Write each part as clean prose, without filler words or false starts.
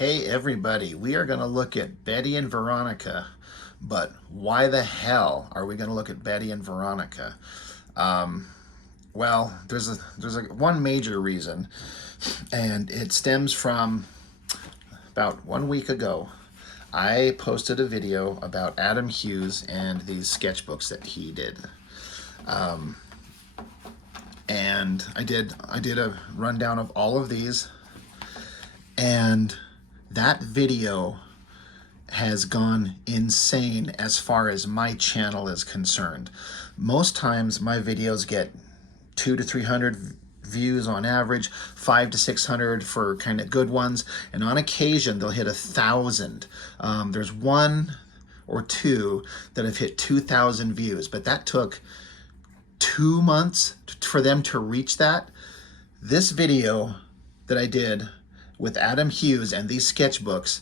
Hey everybody, we are going to look at Betty and Veronica, but why the hell are we going to look at Betty and Veronica? Um, well, there's one major reason, and it stems from about 1 week ago. I posted a video about Adam Hughes and these sketchbooks that he did. And I did a rundown of all of these, and that video has gone insane as far as my channel is concerned. Most times my videos get 200 to 300 views on average, 500 to 600 for kind of good ones, and on occasion they'll hit 1,000. There's one or two that have hit 2,000 views, but that took 2 months for them to reach that. This video that I did with Adam Hughes and these sketchbooks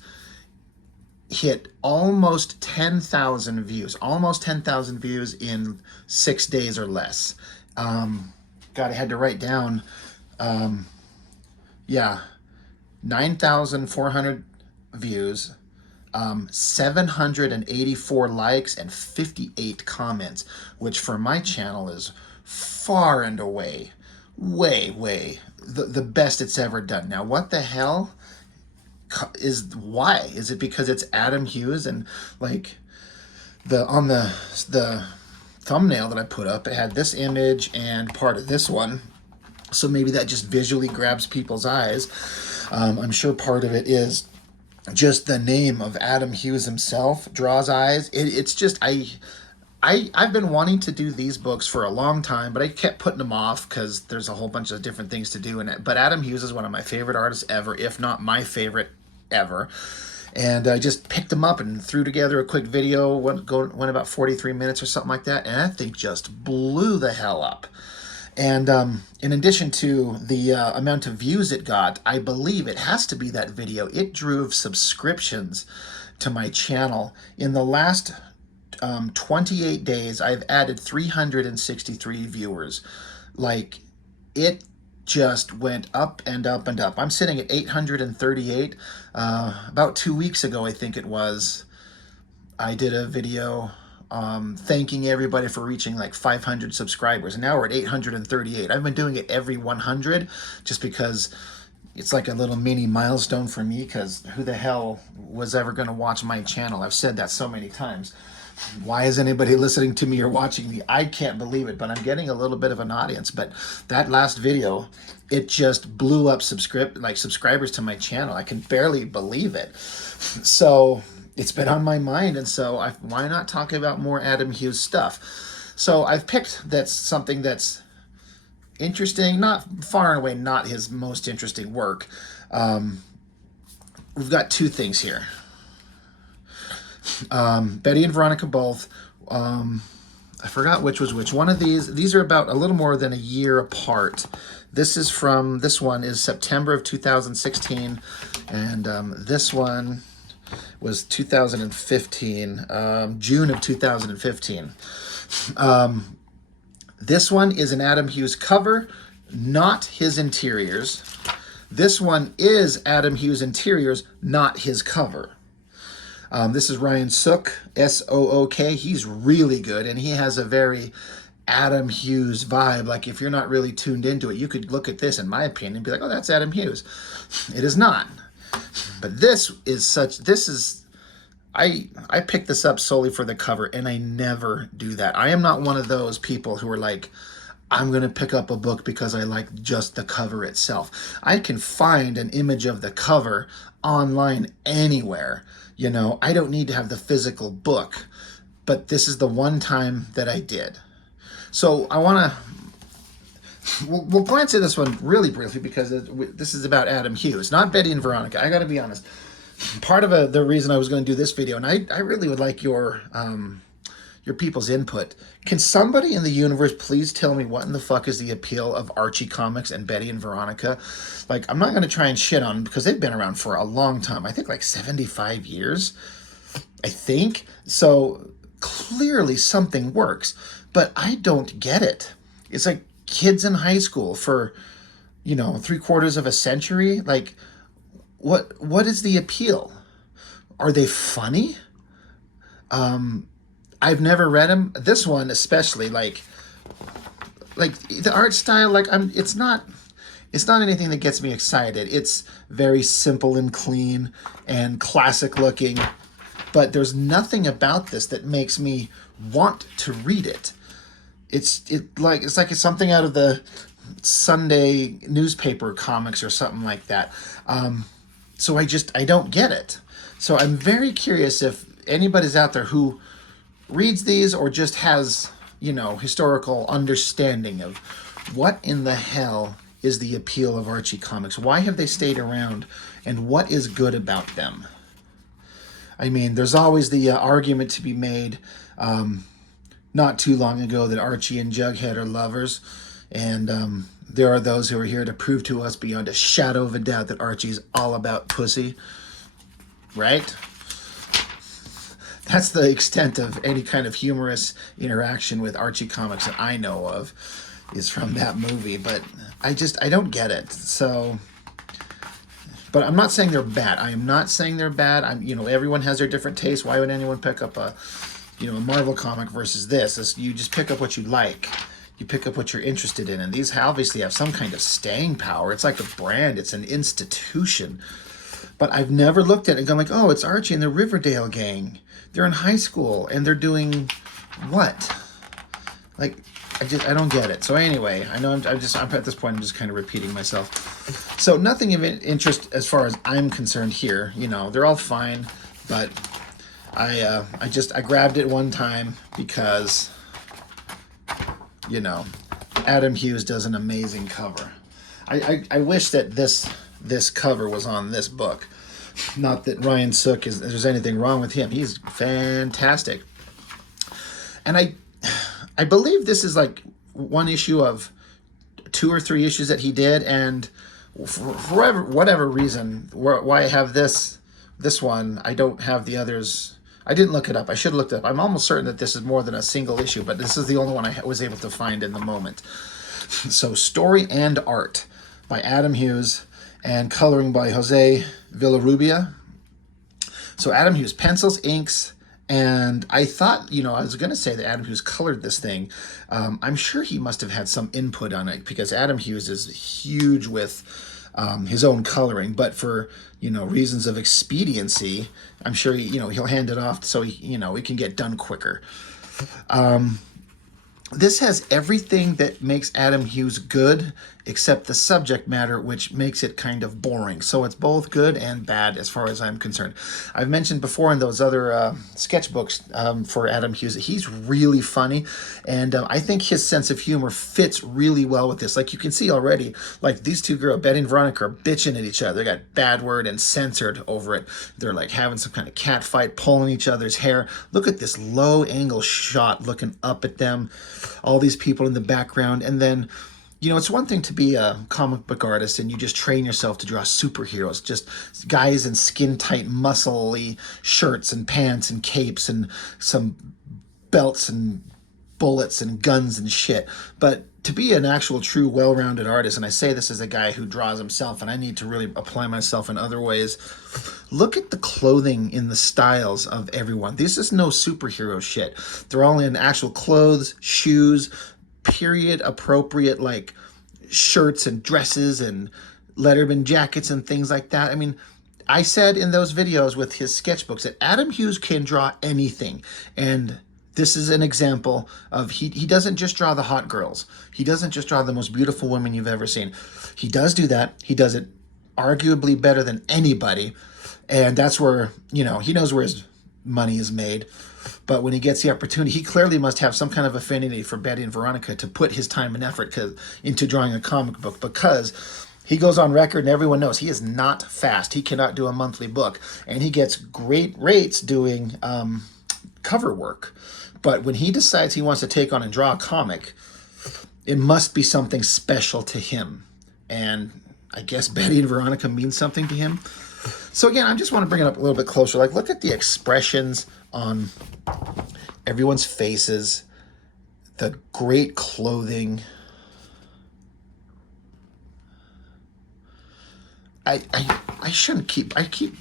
hit almost 10,000 views, in 6 days or less. God, I had to write down, 9,400 views, 784 likes, and 58 comments, which for my channel is far and away, way the best it's ever done. Now, what the hell why? Is it because it's Adam Hughes and like on the thumbnail that I put up, it had this image and part of this one, so maybe that just visually grabs people's eyes. I'm sure part of it is just the name of Adam Hughes himself draws eyes. It's just I've been wanting to do these books for a long time, but I kept putting them off because there's a whole bunch of different things to do in it. But Adam Hughes is one of my favorite artists ever, if not my favorite ever. And I just picked them up and threw together a quick video, went about 43 minutes or something like that, and that thing just blew the hell up. And in addition to the amount of views it got, I believe it has to be that video. It drove subscriptions to my channel. In the last 28 days, I've added 363 viewers. Like, it just went up and up and up. I'm sitting at 838. About 2 weeks ago, I think it was, I did a video thanking everybody for reaching like 500 subscribers. And now we're at 838. I've been doing it every 100 just because it's like a little mini milestone for me, because who the hell was ever going to watch my channel? I've said that so many times. Why is anybody listening to me or watching me? I can't believe it, but I'm getting a little bit of an audience. But that last video, it just blew up subscribers to my channel. I can barely believe it. So it's been on my mind, and so why not talk about more Adam Hughes stuff? So I've picked something that's interesting, not far and away, not his most interesting work. We've got two things here. Betty and Veronica both. I forgot which was which. One of these are about a little more than a year apart. This one is September of 2016, and this one was 2015, June of 2015. This one is an Adam Hughes cover, not his interiors. This one is Adam Hughes interiors, not his cover. This is Ryan Sook, S-O-O-K. He's really good, and he has a very Adam Hughes vibe. Like, if you're not really tuned into it, you could look at this, in my opinion, and be like, oh, that's Adam Hughes. It is not. But I picked this up solely for the cover, and I never do that. I am not one of those people who are like, I'm going to pick up a book because I like just the cover itself. I can find an image of the cover online anywhere. You know, I don't need to have the physical book, but this is the one time that I did. So I want to, we'll glance at this one really briefly because this is about Adam Hughes, not Betty and Veronica. I got to be honest. Part of the reason I was going to do this video, and I really would like your people's input. Can somebody in the universe please tell me what in the fuck is the appeal of Archie comics and Betty and Veronica? Like, I'm not going to try and shit on them because they've been around for a long time. I think like 75 years, I think. So clearly something works, but I don't get it. It's like kids in high school for, 3/4 of a century. Like, what is the appeal? Are they funny? I've never read them. This one especially, like the art style, like it's not anything that gets me excited. It's very simple and clean and classic looking, but there's nothing about this that makes me want to read it. It's like it's something out of the Sunday newspaper comics or something like that. So I don't get it. So I'm very curious if anybody's out there who reads these or just has, historical understanding of what in the hell is the appeal of Archie comics. Why have they stayed around, and what is good about them? I mean, there's always the argument to be made not too long ago that Archie and Jughead are lovers, and there are those who are here to prove to us beyond a shadow of a doubt that Archie's all about pussy, right? That's the extent of any kind of humorous interaction with Archie comics that I know of, is from that movie. But I don't get it. So, but I'm not saying they're bad. I am not saying they're bad. Everyone has their different tastes. Why would anyone pick up a Marvel comic versus this? You just pick up what you like. You pick up what you're interested in. And these obviously have some kind of staying power. It's like a brand. It's an institution. But I've never looked at it and gone like, oh, it's Archie and the Riverdale gang. They're in high school and they're doing what? Like, I don't get it. So anyway, I know I'm at this point, I'm just kind of repeating myself. So nothing of interest as far as I'm concerned here. They're all fine, but I grabbed it one time because, Adam Hughes does an amazing cover. I wish that this cover was on this book. Not that Ryan Sook there's anything wrong with him. He's fantastic. And I believe this is like one issue of 2 or 3 issues that he did, and for whatever reason, why I have this one, I don't have the others. I didn't look it up. I should have looked it up. I'm almost certain that this is more than a single issue, but this is the only one I was able to find in the moment. So, Story and Art by Adam Hughes, and coloring by Jose Villarrubia. So Adam Hughes, pencils, inks, and I thought, I was going to say that Adam Hughes colored this thing. I'm sure he must have had some input on it, because Adam Hughes is huge with his own coloring, but for, reasons of expediency, I'm sure, he'll hand it off so it can get done quicker. This has everything that makes Adam Hughes good, except the subject matter, which makes it kind of boring. So it's both good and bad as far as I'm concerned. I've mentioned before in those other sketchbooks for Adam Hughes that he's really funny, and I think his sense of humor fits really well with this. Like, you can see already, like, these two girls, Betty and Veronica, are bitching at each other. They got bad word and censored over it. They're like having some kind of cat fight, pulling each other's hair. Look at this low angle shot looking up at them. All these people in the background, and then it's one thing to be a comic book artist and you just train yourself to draw superheroes, just guys in skin-tight, muscle-y shirts and pants and capes and some belts and bullets and guns and shit. But to be an actual true well-rounded artist, and I say this as a guy who draws himself and I need to really apply myself in other ways, look at the clothing in the styles of everyone. This is no superhero shit. They're all in actual clothes, shoes, period appropriate, like shirts and dresses and Letterman jackets and things like that. I mean, I said in those videos with his sketchbooks that Adam Hughes can draw anything, and this is an example of he doesn't just draw the hot girls. He doesn't just draw the most beautiful women you've ever seen. He does do that. He does it arguably better than anybody, and that's where, he knows where his money is made. But when he gets the opportunity, he clearly must have some kind of affinity for Betty and Veronica to put his time and effort into drawing a comic book, because he goes on record and everyone knows he is not fast. He cannot do a monthly book, and he gets great rates doing cover work. But when he decides he wants to take on and draw a comic, it must be something special to him. And I guess Betty and Veronica mean something to him. So again, I just want to bring it up a little bit closer. Like, look at the expressions on everyone's faces, the great clothing. I shouldn't keep, I keep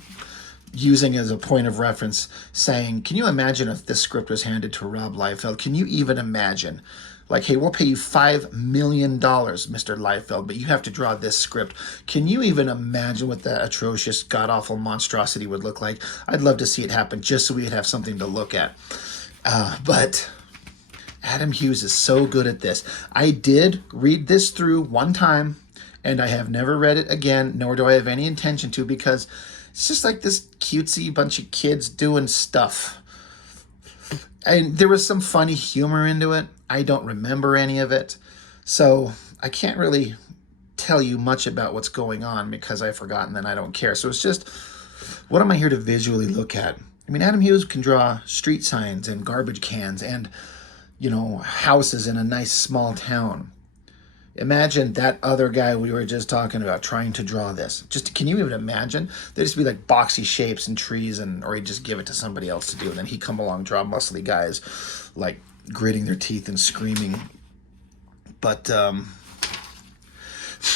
using as a point of reference saying, can you imagine if this script was handed to Rob Liefeld? Can you even imagine? Like, hey, we'll pay you $5 million, Mr. Liefeld, but you have to draw this script. Can you even imagine what that atrocious, god-awful monstrosity would look like? I'd love to see it happen just so we'd have something to look at. But Adam Hughes is so good at this. I did read this through one time, and I have never read it again, nor do I have any intention to, because it's just like this cutesy bunch of kids doing stuff. And there was some funny humor into it. I don't remember any of it. So I can't really tell you much about what's going on because I've forgotten and I don't care. So it's just, what am I here to visually look at? I mean, Adam Hughes can draw street signs and garbage cans and, you know, houses in a nice small town. Imagine that other guy we were just talking about trying to draw this. Just, can you even imagine? There'd just be like boxy shapes and trees, or he'd just give it to somebody else to do, and then he'd come along, draw muscly guys like gritting their teeth and screaming. But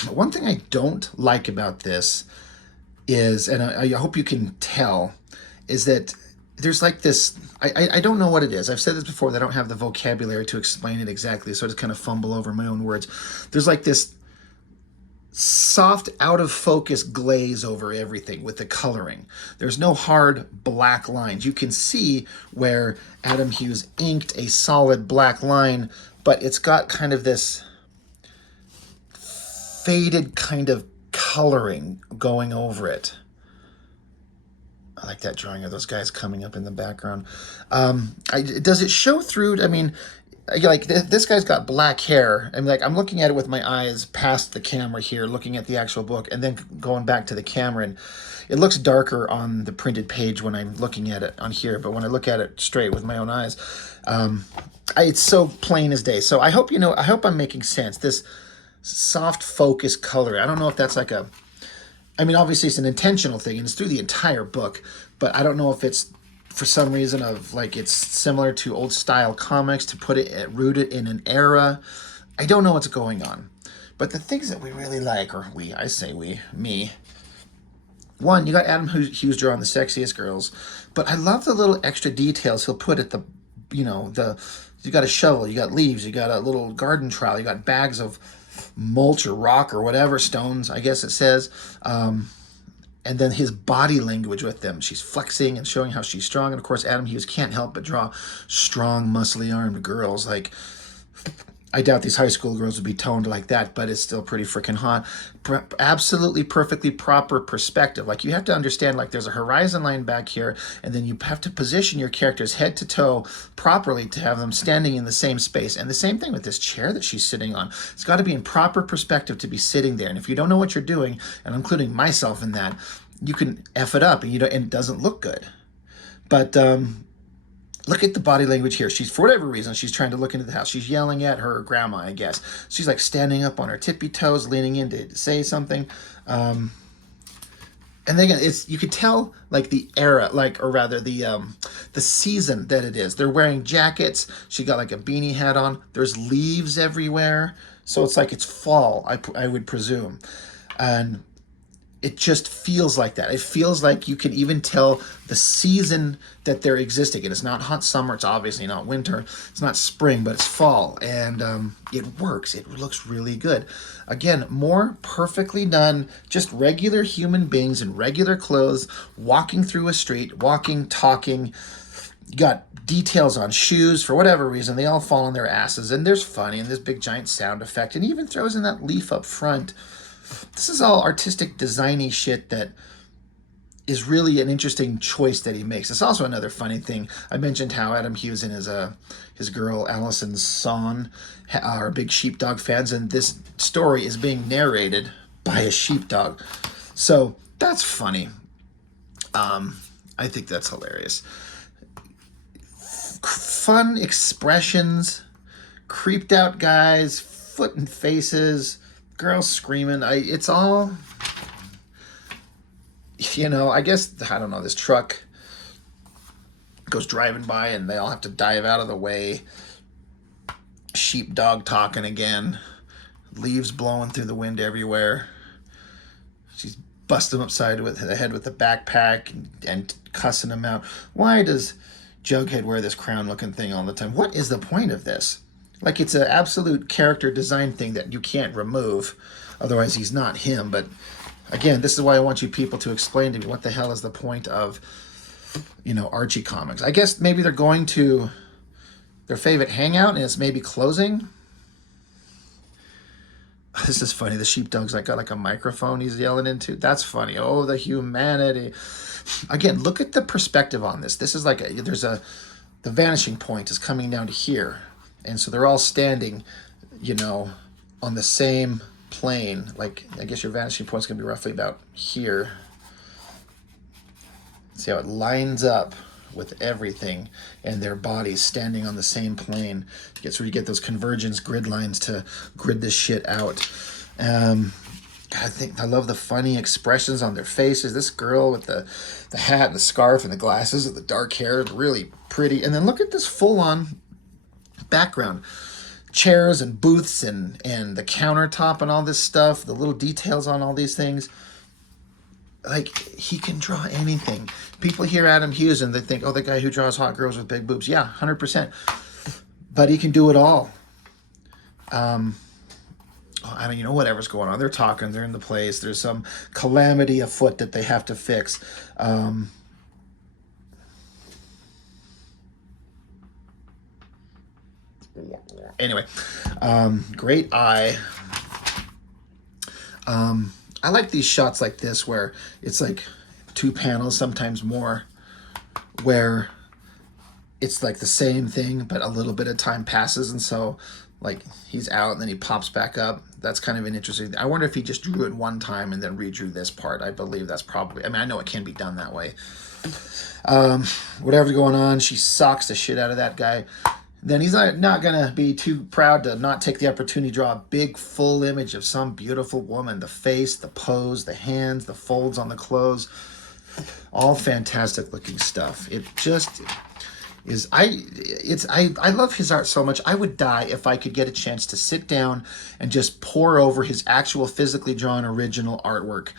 one thing I don't like about this is, and I hope you can tell, is that there's like this, I don't know what it is. I've said this before, that I don't have the vocabulary to explain it exactly, so I just kind of fumble over my own words. There's like this soft, out of focus glaze over everything with the coloring. There's no hard black lines. You can see where Adam Hughes inked a solid black line, but it's got kind of this faded kind of coloring going over it. I like that drawing of those guys coming up in the background. Does it show through? I mean, like this guy's got black hair. I'm like, I'm looking at it with my eyes past the camera here, looking at the actual book, and then going back to the camera, and it looks darker on the printed page when I'm looking at it on here. But when I look at it straight with my own eyes, it's so plain as day. So I hope I hope I'm making sense. This soft focus color. I don't know if that's like a, I mean, obviously it's an intentional thing and it's through the entire book, but I don't know if it's for some reason of like it's similar to old style comics to put it rooted in an era. I don't know what's going on. But the things that we really like, or I say me. One, you got Adam Hughes drawing the sexiest girls, but I love the little extra details he'll put at the, you got a shovel, you got leaves, you got a little garden trowel, you got bags of mulch or rock or whatever, stones, I guess it says. And then his body language with them. She's flexing and showing how she's strong. And of course, Adam Hughes can't help but draw strong, muscly armed girls. Like, I doubt these high school girls would be toned like that, but it's still pretty freaking hot. Absolutely perfectly proper perspective. Like, you have to understand, like, there's a horizon line back here, and then you have to position your characters head to toe properly to have them standing in the same space. And the same thing with this chair that she's sitting on. It's got to be in proper perspective to be sitting there. And if you don't know what you're doing, and including myself in that, you can F it up, and and it doesn't look good. But look at the body language here. She's, for whatever reason, she's trying to look into the house. She's yelling at her grandma, I guess. She's like standing up on her tippy toes, leaning in to say something. And then again, you could tell like the era, like, or rather the season that it is. They're wearing jackets. She got like a beanie hat on. There's leaves everywhere. So it's like it's fall, I would presume. And it just feels like that. It feels like you can even tell the season that they're existing. And it's not hot summer. It's obviously not winter. It's not spring, but it's fall. And it works. It looks really good. Again, more perfectly done. Just regular human beings in regular clothes, walking through a street, walking, talking. You got details on shoes. For whatever reason, they all fall on their asses. And there's funny. And this big giant sound effect. And he even throws in that leaf up front. This is all artistic, designy shit that is really an interesting choice that he makes. It's also another funny thing. I mentioned how Adam Hughes and his girl Allison's son are big sheepdog fans, and this story is being narrated by a sheepdog. So that's funny. I think that's hilarious. Fun expressions, creeped out guys, foot and faces, girls screaming. It's all, I guess, I don't know, this truck goes driving by and they all have to dive out of the way. Sheepdog talking again. Leaves blowing through the wind everywhere. She's bust him upside with the head with the backpack and cussing him out. Why does Jughead wear this crown looking thing all the time? What is the point of this? Like, it's an absolute character design thing that you can't remove. Otherwise, he's not him. But again, this is why I want you people to explain to me what the hell is the point of, you know, Archie comics. I guess maybe they're going to their favorite hangout and it's maybe closing. This is funny. The sheepdog's like got like a microphone he's yelling into. That's funny. Oh, the humanity. Again, look at the perspective on this. This is like the vanishing point is coming down to here. And so they're all standing, you know, on the same plane. Like, I guess your vanishing point's going to be roughly about here. See how it lines up with everything and their bodies standing on the same plane. It's where you get those convergence grid lines to grid this shit out. I love the funny expressions on their faces. This girl with the hat and the scarf and the glasses and the dark hair, really pretty. And then look at this full-on background. Chairs and booths and the countertop and all this stuff, the little details on all these things. Like, he can draw anything. People hear Adam Hughes and they think, oh, the guy who draws hot girls with big boobs. Yeah, 100%. But he can do it all. I mean, you know, whatever's going on. They're talking. They're in the place. There's some calamity afoot that they have to fix. Anyway, great eye. I like these shots like this where it's like 2 panels, sometimes more, where it's like the same thing, but a little bit of time passes. And so like he's out and then he pops back up. That's kind of an interesting. I wonder if he just drew it one time and then redrew this part. I believe that's probably, I mean, I know it can be done that way. Whatever's going on, she socks the shit out of that guy. Then he's not going to be too proud to not take the opportunity to draw a big full image of some beautiful woman. The face, the pose, the hands, the folds on the clothes. All fantastic looking stuff. It just is, I love his art so much. I would die if I could get a chance to sit down and just pour over his actual physically drawn original artwork.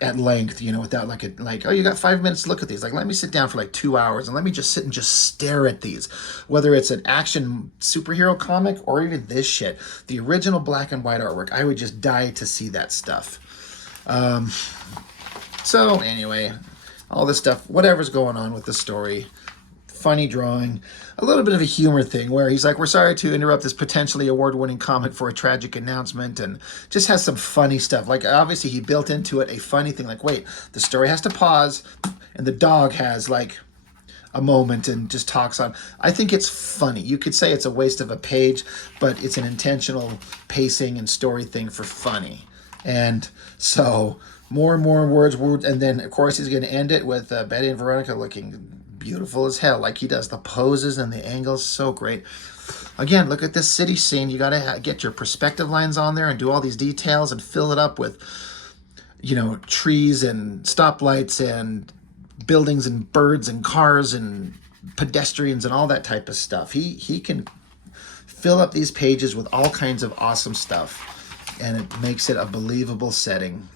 At length, you know, without like, oh, you got 5 minutes to look at these. Like, let me sit down for like 2 hours and let me just sit and just stare at these. Whether it's an action superhero comic or even this shit, the original black and white artwork, I would just die to see that stuff. So anyway, all this stuff, whatever's going on with the story, funny drawing, a little bit of a humor thing where he's like, we're sorry to interrupt this potentially award-winning comic for a tragic announcement, and just has some funny stuff. Like, obviously he built into it a funny thing, like, wait, the story has to pause and the dog has like a moment and just talks on. I think it's funny. You could say it's a waste of a page, but it's an intentional pacing and story thing for funny. And so more and more words, and then of course he's going to end it with Betty and Veronica looking beautiful as hell, like he does. The poses and the angles, so great. Again, look at this city scene. You got to get your perspective lines on there and do all these details and fill it up with, you know, trees and stoplights and buildings and birds and cars and pedestrians and all that type of stuff. He can fill up these pages with all kinds of awesome stuff, and it makes it a believable setting.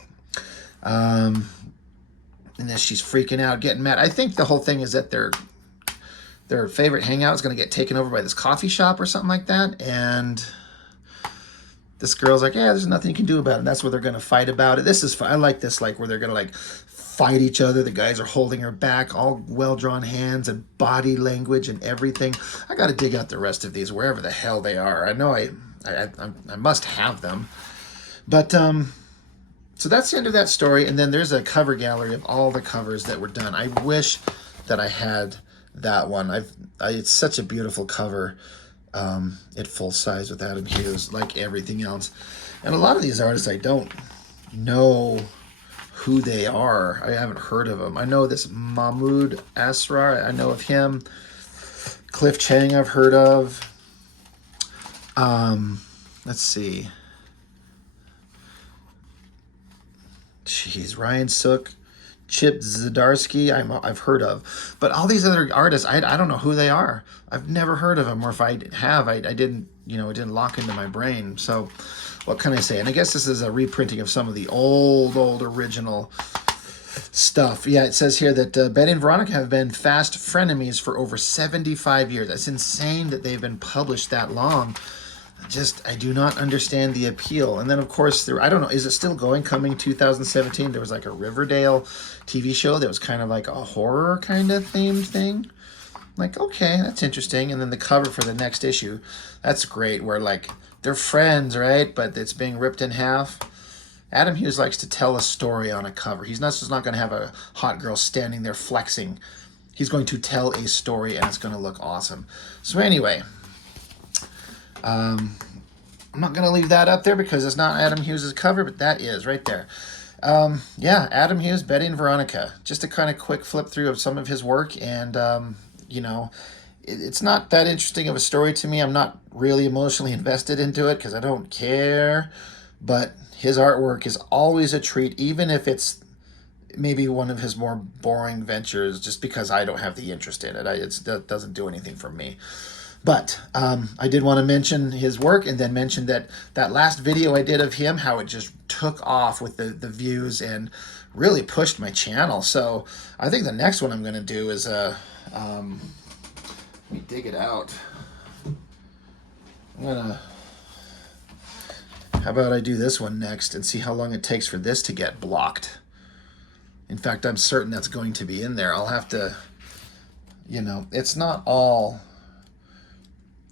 And then she's freaking out, getting mad. I think the whole thing is that their favorite hangout is going to get taken over by this coffee shop or something like that. And this girl's like, yeah, there's nothing you can do about it. And that's where they're going to fight about it. This is fun. I like this, like where they're going to like fight each other. The guys are holding her back, all well-drawn hands and body language and everything. I got to dig out the rest of these wherever the hell they are. I know I must have them. But, so that's the end of that story, and then there's a cover gallery of all the covers that were done. I wish that I had that one. It's such a beautiful cover at full size with Adam Hughes, like everything else. And a lot of these artists, I don't know who they are. I haven't heard of them. I know this Mahmoud Asrar. I know of him. Cliff Chang I've heard of. Let's see. Jeez, Ryan Sook, Chip Zdarsky, I've heard of. But all these other artists, I don't know who they are. I've never heard of them, or if I have, I didn't, you know, it didn't lock into my brain. So what can I say? And I guess this is a reprinting of some of the old original stuff. Yeah, it says here that Betty and Veronica have been fast frenemies for over 75 years. That's insane that they've been published that long. I do not understand the appeal. And then, of course, I don't know, is it still going? Coming 2017, there was like a Riverdale TV show that was kind of like a horror kind of themed thing. Like, okay, that's interesting. And then the cover for the next issue, that's great, where like they're friends, right? But it's being ripped in half. Adam Hughes likes to tell a story on a cover. He's not just not going to have a hot girl standing there flexing. He's going to tell a story, and it's going to look awesome. So anyway, I'm not going to leave that up there because it's not Adam Hughes' cover, but that is right there. Yeah, Adam Hughes, Betty and Veronica. Just a kind of quick flip through of some of his work, and you know, it's not that interesting of a story to me. I'm not really emotionally invested into it because I don't care, but his artwork is always a treat, even if it's maybe one of his more boring ventures, just because I don't have the interest in it. That doesn't do anything for me. But I did want to mention his work, and then mention that last video I did of him, how it just took off with the views and really pushed my channel. So I think the next one I'm going to do is, let me dig it out. How about I do this one next and see how long it takes for this to get blocked. In fact, I'm certain that's going to be in there. I'll have to, it's not all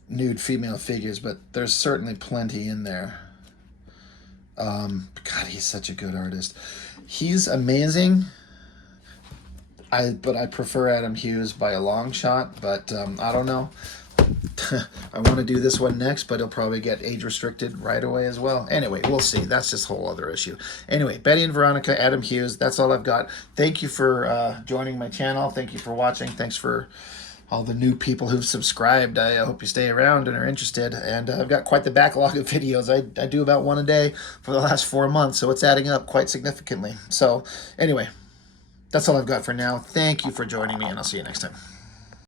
nude female figures, but there's certainly plenty in there. God, he's such a good artist. He's amazing. But I prefer Adam Hughes by a long shot, but I don't know. I want to do this one next, but it'll probably get age restricted right away as well. Anyway, we'll see. That's just a whole other issue. Anyway, Betty and Veronica, Adam Hughes, that's all I've got. Thank you for joining my channel. Thank you for watching. Thanks for all the new people who've subscribed. I hope you stay around and are interested. And I've got quite the backlog of videos. I do about one a day for the last 4 months, so it's adding up quite significantly. So anyway, that's all I've got for now. Thank you for joining me, and I'll see you next time.